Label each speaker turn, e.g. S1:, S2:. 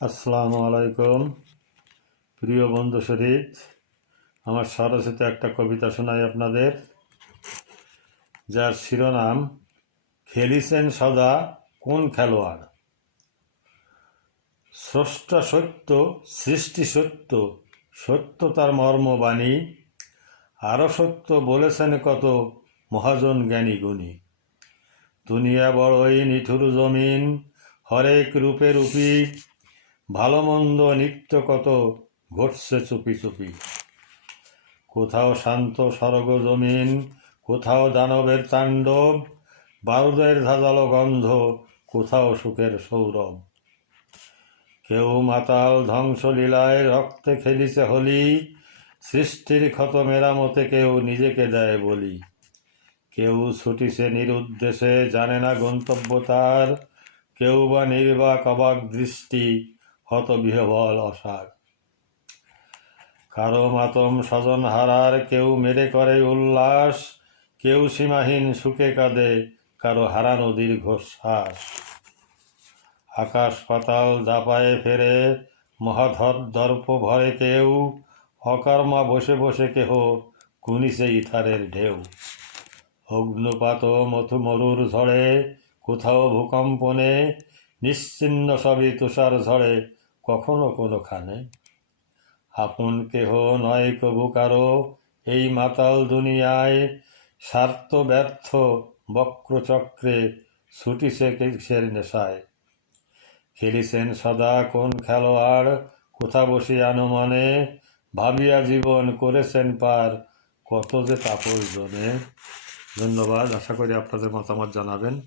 S1: আসসালামু আলাইকুম। প্রিয় বন্ধু শরীফ আমার সরস্বতী একটা কবিতা শোনাই আপনাদের। যার শিরোনাম, খেলিছেন সদা কোন খেলোয়াড়? স্রষ্টা সত্য, সৃষ্টি সত্য সত্য তার মর্মবাণী আরও সত্য বলেছেন কত মহাজন জ্ঞানী গুণী। দুনিয়া বড়ই নিঠুর জমিন, হরেক রূপে রূপী ভালো মন্দ নিত্য কত ঘটছে চুপি চুপি। কোথাও শান্ত স্বর্গ জমিন, কোথাও দানবের তাণ্ডব, বারুদের ধাঁধালো গন্ধ, কোথাও সুখের সৌরভ। কেউ মাতাল ধ্বংসলীলায় রক্তে খেলিছে হলি, সৃষ্টির ক্ষত মেরামতে কেউ নিজেকে দেয় বলি। কেউ ছুটিছে নিরুদ্দেশে, জানে না গন্তব্য তার, কেউ বা নির্বাক অবাক দৃষ্টি হত বিহবল অসার। কারও মাতম স্বজন হারার কেউ মেরে করে উল্লাস, কেউ সীমাহীন সুখে কাঁদে, কারও হারানো দীর্ঘশ্বাস। আকাশ পাতাল দাপায়ে ফেরে, মহাধর দর্প ভরে কেউ, অকর্মা বসে বসে কেহ কুনিছে ইথারের ঢেউ। অগ্নুপাত মথু মরুর ঝড়ে, কোথাও ভূকম্পনে নিশ্চিন্ন সবই তুষার ঝড়ে কখনো কোনোখানে। আপন কেহ নয় কবু কারও, এই মাতাল দুনিয়ায় স্বার্থ ব্যর্থ বক্রচক্রে ছুটিছে কিসের নেশায়? খেলিছেন সদা কোন খেলোয়াড়, কোথা বসে আনুমানে? ভাবিয়া জীবন করেছেন পার কত যে তাপস জনে ধন্যবাদ, আশা করি আপনাদের মতামত জানাবেন।